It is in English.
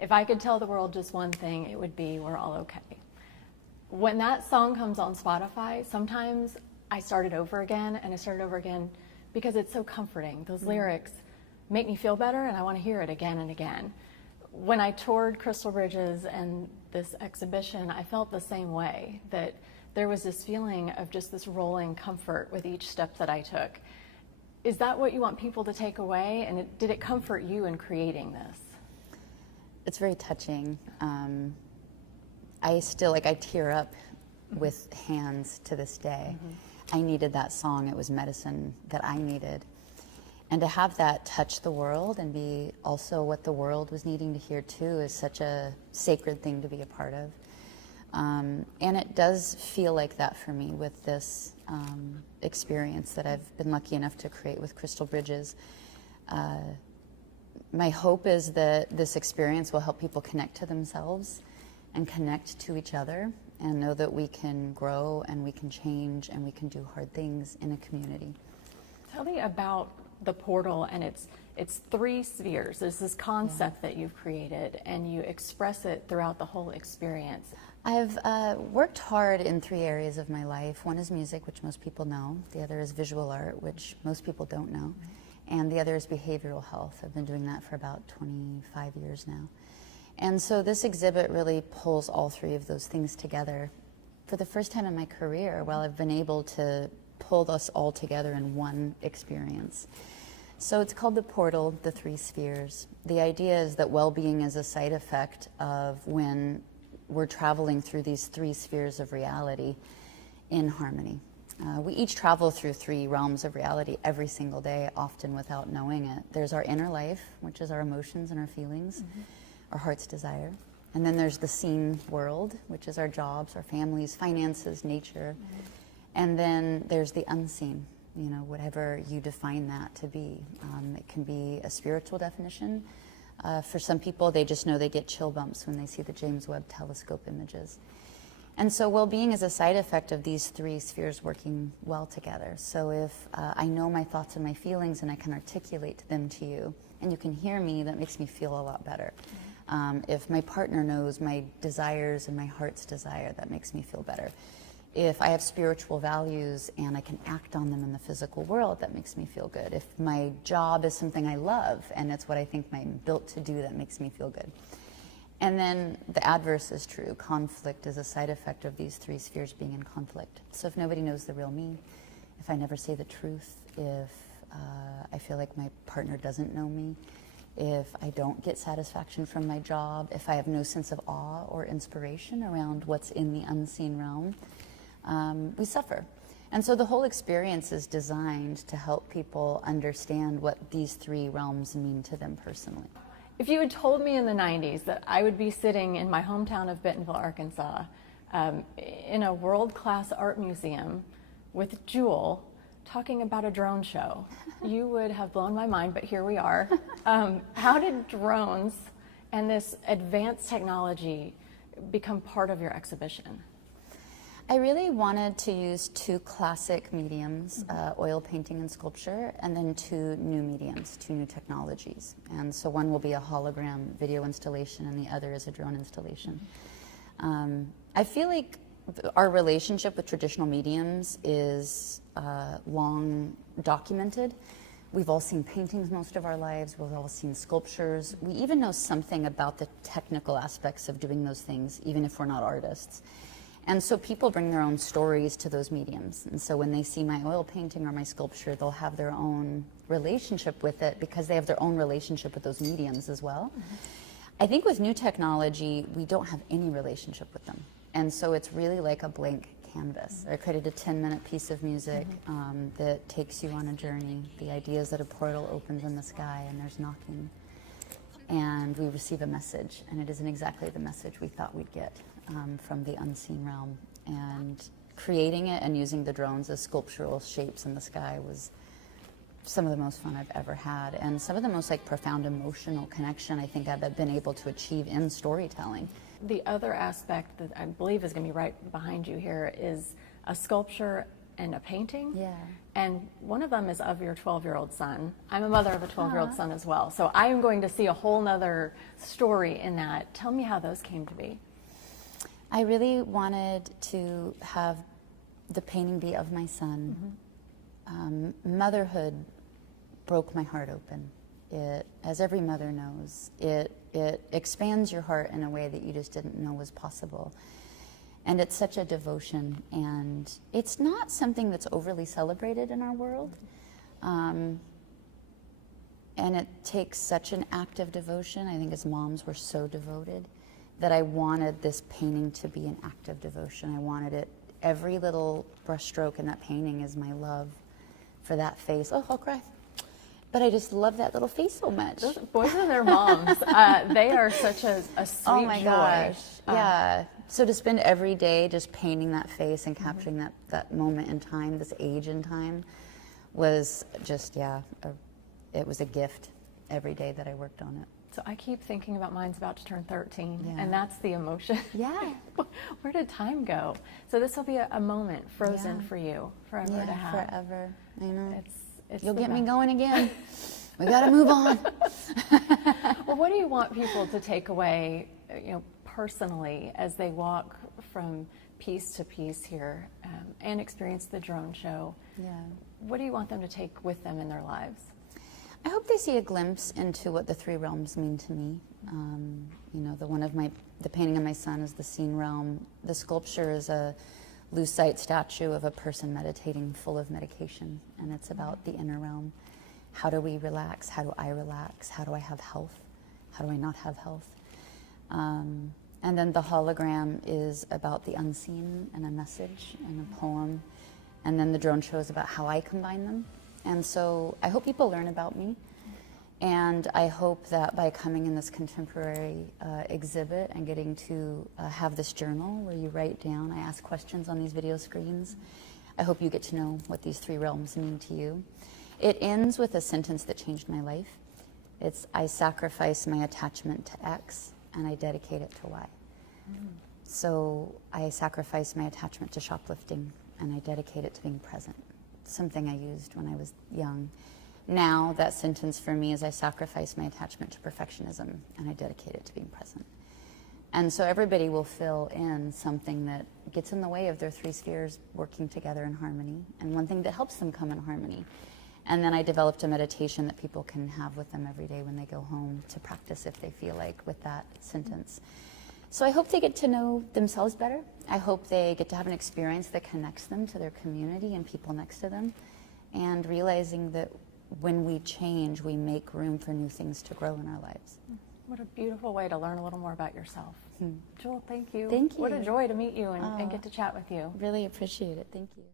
If I could tell the world just one thing, it would be we're all okay. When that song comes on Spotify, sometimes I start it over again, and I start it over again because it's so comforting. Those lyrics make me feel better, and I want to hear it again and again. When I toured Crystal Bridges and this exhibition, I felt the same way, that there was this feeling of just this rolling comfort with each step that I took. Is that what you want people to take away? And did it comfort you in creating this? It's very touching. I tear up with hands to this day. I needed that song. It was medicine that I needed. And to have that touch the world and be also what the world was needing to hear too is such a sacred thing to be a part of. And it does feel like that for me with this experience that I've been lucky enough to create with Crystal Bridges. My hope is that this experience will help people connect to themselves and connect to each other and know that we can grow and we can change and we can do hard things in a community. Tell me about the portal and it's 3 spheres. There's this concept that you've created and you express it throughout the whole experience. I've worked hard in 3 areas of my life. One is music, which most people know. The other is visual art, which most people don't know. And the other is behavioral health. I've been doing that for about 25 years now. And so this exhibit really pulls all 3 of those things together. For the first time in my career, while I've been able to pull us all together in one experience. So it's called the portal, the 3 spheres. The idea is that well-being is a side effect of when we're traveling through these 3 spheres of reality in harmony. We each travel through 3 realms of reality every single day, often without knowing it. There's our inner life, which is our emotions and our feelings, our heart's desire. And then there's the seen world, which is our jobs, our families, finances, nature. And then there's the unseen, you know, whatever you define that to be. It can be a spiritual definition. For some people, they just know they get chill bumps when they see the James Webb Telescope images. And so well-being is a side effect of these 3 spheres working well together. So if I know my thoughts and my feelings and I can articulate them to you, and you can hear me, that makes me feel a lot better. If my partner knows my desires and my heart's desire, that makes me feel better. If I have spiritual values and I can act on them in the physical world, that makes me feel good. If my job is something I love and it's what I think I'm built to do, that makes me feel good. And then the adverse is true. Conflict is a side effect of these 3 spheres being in conflict. So if nobody knows the real me, if I never say the truth, if I feel like my partner doesn't know me, if I don't get satisfaction from my job, if I have no sense of awe or inspiration around what's in the unseen realm, we suffer. And so the whole experience is designed to help people understand what these 3 realms mean to them personally. If you had told me in the 90s that I would be sitting in my hometown of Bentonville, Arkansas, in a world-class art museum with Jewel talking about a drone show, you would have blown my mind, but here we are. How did drones and this advanced technology become part of your exhibition? I really wanted to use 2 classic mediums, oil painting and sculpture, and then 2 new mediums, 2 new technologies. And so one will be a hologram video installation and the other is a drone installation. I feel like our relationship with traditional mediums is long documented. We've all seen paintings most of our lives, we've all seen sculptures. We even know something about the technical aspects of doing those things, even if we're not artists. And so people bring their own stories to those mediums. And so when they see my oil painting or my sculpture, they'll have their own relationship with it because they have their own relationship with those mediums as well. I think with new technology, we don't have any relationship with them. And so it's really like a blank canvas. I created a 10-minute piece of music that takes you on a journey. The idea is that a portal opens in the sky and there's knocking. And we receive a message, and it isn't exactly the message we thought we'd get from the unseen realm. And creating it and using the drones as sculptural shapes in the sky was some of the most fun I've ever had, and some of the most profound emotional connection I think I've been able to achieve in storytelling. The other aspect that I believe is going to be right behind you here is a sculpture and a painting. Yeah. And one of them is of your 12-year-old son. I'm a mother of a 12-year-old son as well. So I am going to see a whole nother story in that. Tell me how those came to be. I really wanted to have the painting be of my son. Motherhood broke my heart open. It, as every mother knows, it expands your heart in a way that you just didn't know was possible. And it's such a devotion, and it's not something that's overly celebrated in our world. And it takes such an act of devotion. I think as moms, we're so devoted that I wanted this painting to be an act of devotion. I wanted it, every little brushstroke in that painting is my love for that face. Oh, I'll cry. But I just love that little face so much. Those boys and their moms, they are such a sweet Oh my joy. gosh, yeah. So to spend every day just painting that face and capturing that moment in time, this age in time, was just, it was a gift every day that I worked on it. So I keep thinking about mine's about to turn 13, Yeah. and that's the emotion. Yeah. Where did time go? So this will be a moment frozen for you forever to have. Forever. I know. It's You'll the get me best. going again. We got to move on. Well, what do you want people to take away, personally, as they walk from piece to piece here and experience the drone show? Yeah. What do you want them to take with them in their lives? I hope they see a glimpse into what the three realms mean to me. The painting of my son is the scene realm. The sculpture is a lucite statue of a person meditating full of medication, and it's about the inner realm. How do we relax? How do I relax? How do I have health? How do I not have health? And then the hologram is about the unseen and a message and a poem. And then the drone show is about how I combine them. And so I hope people learn about me. And I hope that by coming in this contemporary exhibit and getting to have this journal where you write down, I ask questions on these video screens, I hope you get to know what these three realms mean to you. It ends with a sentence that changed my life. It's, I sacrifice my attachment to X and I dedicate it to Y. So I sacrifice my attachment to shoplifting and I dedicate it to being present. Something I used when I was young. Now that sentence for me is I sacrifice my attachment to perfectionism and I dedicate it to being present. And so everybody will fill in something that gets in the way of their three spheres working together in harmony, and one thing that helps them come in harmony. And then I developed a meditation that people can have with them every day when they go home to practice if they feel like with that sentence. So I hope they get to know themselves better. I hope they get to have an experience that connects them to their community and people next to them, and realizing that when we change, we make room for new things to grow in our lives. What a beautiful way to learn a little more about yourself. Jewel, thank you. Thank you. What a joy to meet you and get to chat with you. Really appreciate it. Thank you.